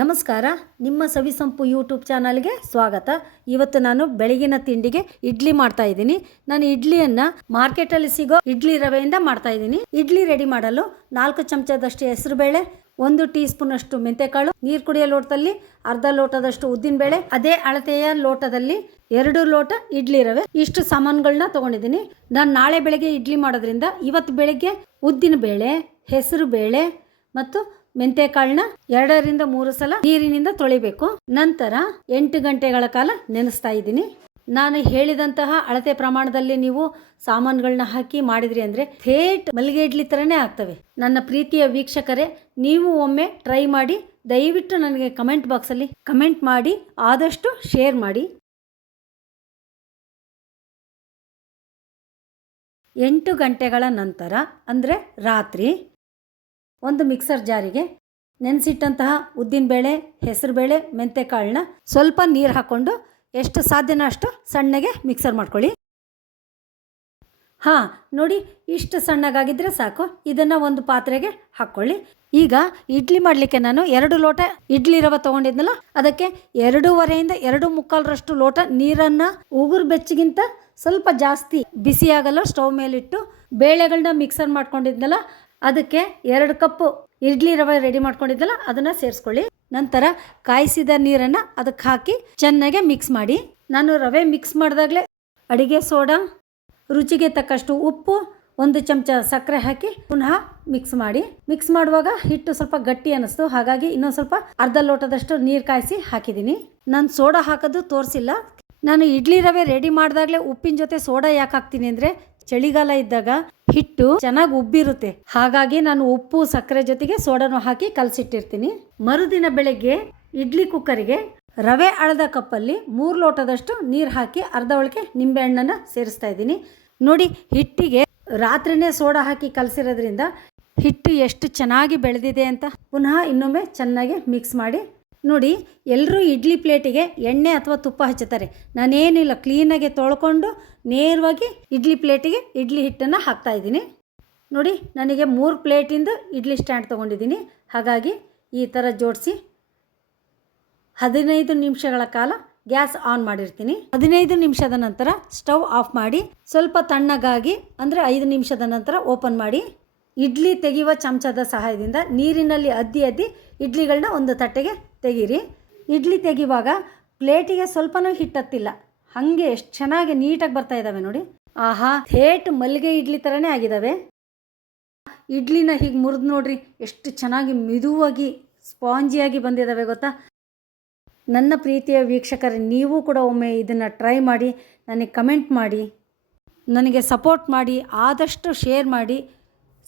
ನಮಸ್ಕಾರ, ನಿಮ್ಮ ಸವಿಸಂಪು ಯೂಟ್ಯೂಬ್ ಚಾನಲ್ಗೆ ಸ್ವಾಗತ. ಇವತ್ತು ನಾನು ಬೆಳಗಿನ ತಿಂಡಿಗೆ ಇಡ್ಲಿ ಮಾಡ್ತಾ ಇದ್ದೀನಿ. ನಾನು ಇಡ್ಲಿಯನ್ನು ಮಾರ್ಕೆಟಲ್ಲಿ ಸಿಗೋ ಇಡ್ಲಿ ರವೆಯಿಂದ ಮಾಡ್ತಾ ಇದ್ದೀನಿ. ಇಡ್ಲಿ ರೆಡಿ ಮಾಡಲು ನಾಲ್ಕು ಚಮಚದಷ್ಟು ಹೆಸರುಬೇಳೆ, ಒಂದು ಟೀ ಸ್ಪೂನ್ ಅಷ್ಟು ಮೆಂತೆಕಾಳು, ನೀರು ಕುಡಿಯೋ ಲೋಟದಲ್ಲಿ ಅರ್ಧ ಲೋಟದಷ್ಟು ಉದ್ದಿನಬೇಳೆ, ಅದೇ ಅಳತೆಯ ಲೋಟದಲ್ಲಿ ಎರಡು ಲೋಟ ಇಡ್ಲಿ ರವೆ. ಇಷ್ಟು ಸಾಮಾನುಗಳನ್ನ ತಗೊಂಡಿದ್ದೀನಿ. ನಾನು ನಾಳೆ ಬೆಳಗ್ಗೆ ಇಡ್ಲಿ ಮಾಡೋದ್ರಿಂದ ಇವತ್ತು ಬೆಳಗ್ಗೆ ಉದ್ದಿನ ಬೇಳೆ ಹೆಸರು ಬೇಳೆ ಮತ್ತು ಮೆಂತೆಕಾಳನ್ನ ಎರಡರಿಂದ ಮೂರು ಸಲ ನೀರಿನಿಂದ ತೊಳಿಬೇಕು. ನಂತರ ಎಂಟು ಗಂಟೆಗಳ ಕಾಲ ನೆನೆಸ್ತಾ ಇದ್ದೀನಿ. ನಾನು ಹೇಳಿದಂತಹ ಅಳತೆ ಪ್ರಮಾಣದಲ್ಲಿ ನೀವು ಸಾಮಾನುಗಳನ್ನ ಹಾಕಿ ಮಾಡಿದ್ರಿ ಅಂದರೆ ಥೇಟ್ ಮಲ್ಲಿಗೆ ಇಡ್ಲಿ ಥರನೇ ಆಗ್ತವೆ. ನನ್ನ ಪ್ರೀತಿಯ ವೀಕ್ಷಕರೇ, ನೀವು ಒಮ್ಮೆ ಟ್ರೈ ಮಾಡಿ, ದಯವಿಟ್ಟು ನನಗೆ ಕಮೆಂಟ್ ಬಾಕ್ಸಲ್ಲಿ ಕಮೆಂಟ್ ಮಾಡಿ, ಆದಷ್ಟು ಶೇರ್ ಮಾಡಿ. ಎಂಟು ಗಂಟೆಗಳ ನಂತರ ಅಂದರೆ ರಾತ್ರಿ ಒಂದು ಮಿಕ್ಸರ್ ಜಾರಿಗೆ ನೆನೆಸಿಟ್ಟಂತಹ ಉದ್ದಿನಬೇಳೆ ಹೆಸರುಬೇಳೆ ಮೆಂತೆಕಾಳನ್ನ ಸ್ವಲ್ಪ ನೀರು ಹಾಕ್ಕೊಂಡು ಎಷ್ಟು ಸಾಧ್ಯನೋ ಅಷ್ಟು ಸಣ್ಣಗೆ ಮಿಕ್ಸರ್ ಮಾಡ್ಕೊಳ್ಳಿ. ಹಾಂ, ನೋಡಿ ಇಷ್ಟು ಸಣ್ಣಗಾಗಿದ್ದರೆ ಸಾಕು. ಇದನ್ನು ಒಂದು ಪಾತ್ರೆಗೆ ಹಾಕ್ಕೊಳ್ಳಿ ಈಗ ಇಡ್ಲಿ ಮಾಡಲಿಕ್ಕೆ ನಾನು ಎರಡು ಲೋಟ ಇಡ್ಲಿ ರವೆ ತೊಗೊಂಡಿದ್ನಲ್ಲ, ಅದಕ್ಕೆ ಎರಡೂವರೆಯಿಂದ ಎರಡು ಮುಕ್ಕಾಲರಷ್ಟು ಲೋಟ ನೀರನ್ನು ಉಗುರು ಬೆಚ್ಚಿಗಿಂತ ಸ್ವಲ್ಪ ಜಾಸ್ತಿ ಬಿಸಿಯಾಗಲ್ಲ ಸ್ಟವ್ ಮೇಲಿಟ್ಟು ಬೇಳೆಗಳನ್ನ ಮಿಕ್ಸರ್ ಮಾಡ್ಕೊಂಡಿದ್ನಲ್ಲ ಅದಕ್ಕೆ ಎರಡು ಕಪ್ಪು ಇಡ್ಲಿ ರವೆ ರೆಡಿ ಮಾಡ್ಕೊಂಡಿದ್ದಲ್ಲ, ಅದನ್ನು ಸೇರಿಸ್ಕೊಳ್ಳಿ. ನಂತರ ಕಾಯಿಸಿದ ನೀರನ್ನು ಅದಕ್ಕೆ ಹಾಕಿ ಚೆನ್ನಾಗಿ ಮಿಕ್ಸ್ ಮಾಡಿ. ನಾನು ರವೆ ಮಿಕ್ಸ್ ಮಾಡಿದಾಗಲೇ ಅಡಿಗೆ ಸೋಡಾ, ರುಚಿಗೆ ತಕ್ಕಷ್ಟು ಉಪ್ಪು, ಒಂದು ಚಮಚ ಸಕ್ಕರೆ ಹಾಕಿ ಪುನಃ ಮಿಕ್ಸ್ ಮಾಡಿ. ಮಿಕ್ಸ್ ಮಾಡುವಾಗ ಹಿಟ್ಟು ಸ್ವಲ್ಪ ಗಟ್ಟಿ ಅನ್ನಿಸ್ತು ಹಾಗಾಗಿ ಇನ್ನೊಂದು ಸ್ವಲ್ಪ ಅರ್ಧ ಲೋಟದಷ್ಟು ನೀರು ಕಾಯಿಸಿ ಹಾಕಿದ್ದೀನಿ. ನಾನು ಸೋಡಾ ಹಾಕೋದು ತೋರಿಸಿಲ್ಲ. ನಾನು ಇಡ್ಲಿ ರವೆ ರೆಡಿ ಮಾಡಿದಾಗಲೇ ಉಪ್ಪಿನ ಜೊತೆ ಸೋಡಾ ಯಾಕೆ ಹಾಕ್ತೀನಿ ಅಂದರೆ ಚಳಿಗಾಲ ಇದ್ದಾಗ ಹಿಟ್ಟು ಚೆನ್ನಾಗಿ ಉಬ್ಬಿರುತ್ತೆ. ಹಾಗಾಗಿ ನಾನು ಉಪ್ಪು, ಸಕ್ಕರೆ ಜೊತೆಗೆ ಸೋಡಾನು ಹಾಕಿ ಕಲಸಿಟ್ಟಿರ್ತೀನಿ. ಮರುದಿನ ಬೆಳಗ್ಗೆ ಇಡ್ಲಿ ಕುಕ್ಕರಿಗೆ ರವೆ ಅಳದ ಕಪ್ಪಲ್ಲಿ ಮೂರು ಲೋಟದಷ್ಟು ನೀರು ಹಾಕಿ ಅರ್ಧ ಒಳಗೆ ನಿಂಬೆಹಣ್ಣನ್ನು ಸೇರಿಸ್ತಾ ಇದ್ದೀನಿ. ನೋಡಿ, ಹಿಟ್ಟಿಗೆ ರಾತ್ರಿನೇ ಸೋಡಾ ಹಾಕಿ ಕಲಸಿರೋದ್ರಿಂದ ಹಿಟ್ಟು ಎಷ್ಟು ಚೆನ್ನಾಗಿ ಬೆಳೆದಿದೆ ಅಂತ ಪುನಃ ಇನ್ನೊಮ್ಮೆ ಚೆನ್ನಾಗಿ ಮಿಕ್ಸ್ ಮಾಡಿ ನೋಡಿ ಎಲ್ಲರೂ ಇಡ್ಲಿ ಪ್ಲೇಟಿಗೆ ಎಣ್ಣೆ ಅಥವಾ ತುಪ್ಪ ಹಚ್ಚುತ್ತಾರೆ. ನಾನೇನಿಲ್ಲ, ಕ್ಲೀನಾಗಿ ತೊಳ್ಕೊಂಡು ನೇರವಾಗಿ ಇಡ್ಲಿ ಪ್ಲೇಟಿಗೆ ಇಡ್ಲಿ ಹಿಟ್ಟನ್ನು ಹಾಕ್ತಾ ಇದ್ದೀನಿ. ನೋಡಿ, ನನಗೆ ಮೂರು ಪ್ಲೇಟಿಂದ ಇಡ್ಲಿ ಸ್ಟ್ಯಾಂಡ್ ತೊಗೊಂಡಿದ್ದೀನಿ. ಹಾಗಾಗಿ ಈ ಥರ ಜೋಡಿಸಿ ಹದಿನೈದು ನಿಮಿಷಗಳ ಕಾಲ ಗ್ಯಾಸ್ ಆನ್ ಮಾಡಿರ್ತೀನಿ. ಹದಿನೈದು ನಿಮಿಷದ ನಂತರ ಸ್ಟವ್ ಆಫ್ ಮಾಡಿ ಸ್ವಲ್ಪ ತಣ್ಣಗಾಗಿ, ಅಂದರೆ ಐದು ನಿಮಿಷದ ನಂತರ ಓಪನ್ ಮಾಡಿ. ಇಡ್ಲಿ ತೆಗೆಯುವ ಚಮಚದ ಸಹಾಯದಿಂದ ನೀರಿನಲ್ಲಿ ಅದ್ದಿ ಅದ್ದಿ ಇಡ್ಲಿಗಳನ್ನ ಒಂದು ತಟ್ಟೆಗೆ ತೆಗೀರಿ. ಇಡ್ಲಿ ತೆಗೆಯುವಾಗ ಪ್ಲೇಟಿಗೆ ಸ್ವಲ್ಪನೂ ಹಿಟ್ಟತ್ತಿಲ್ಲ. ಹಾಗೆ ಎಷ್ಟು ಚೆನ್ನಾಗಿ ನೀಟಾಗಿ ಬರ್ತಾ ಇದ್ದಾವೆ ನೋಡಿ. ಆಹಾ, ಥೇಟ್ ಮಲ್ಲಿಗೆ ಇಡ್ಲಿ ಥರನೇ ಆಗಿದ್ದಾವೆ ಇಡ್ಲಿನ ಹೀಗೆ ಮುರಿದು ನೋಡ್ರಿ, ಎಷ್ಟು ಚೆನ್ನಾಗಿ ಮಿದುವಾಗಿ, ಸ್ಪಾಂಜಿಯಾಗಿ ಬಂದಿದ್ದಾವೆ ಗೊತ್ತಾ. ನನ್ನ ಪ್ರೀತಿಯ ವೀಕ್ಷಕರ, ನೀವು ಕೂಡ ಒಮ್ಮೆ ಇದನ್ನು ಟ್ರೈ ಮಾಡಿ, ನನಗೆ ಕಮೆಂಟ್ ಮಾಡಿ, ನನಗೆ ಸಪೋರ್ಟ್ ಮಾಡಿ, ಆದಷ್ಟು ಶೇರ್ ಮಾಡಿ.